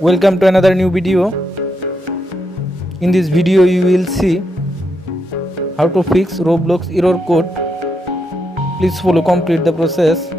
Welcome to another new video. In this video you will see how to fix Roblox error code. Please follow complete the process.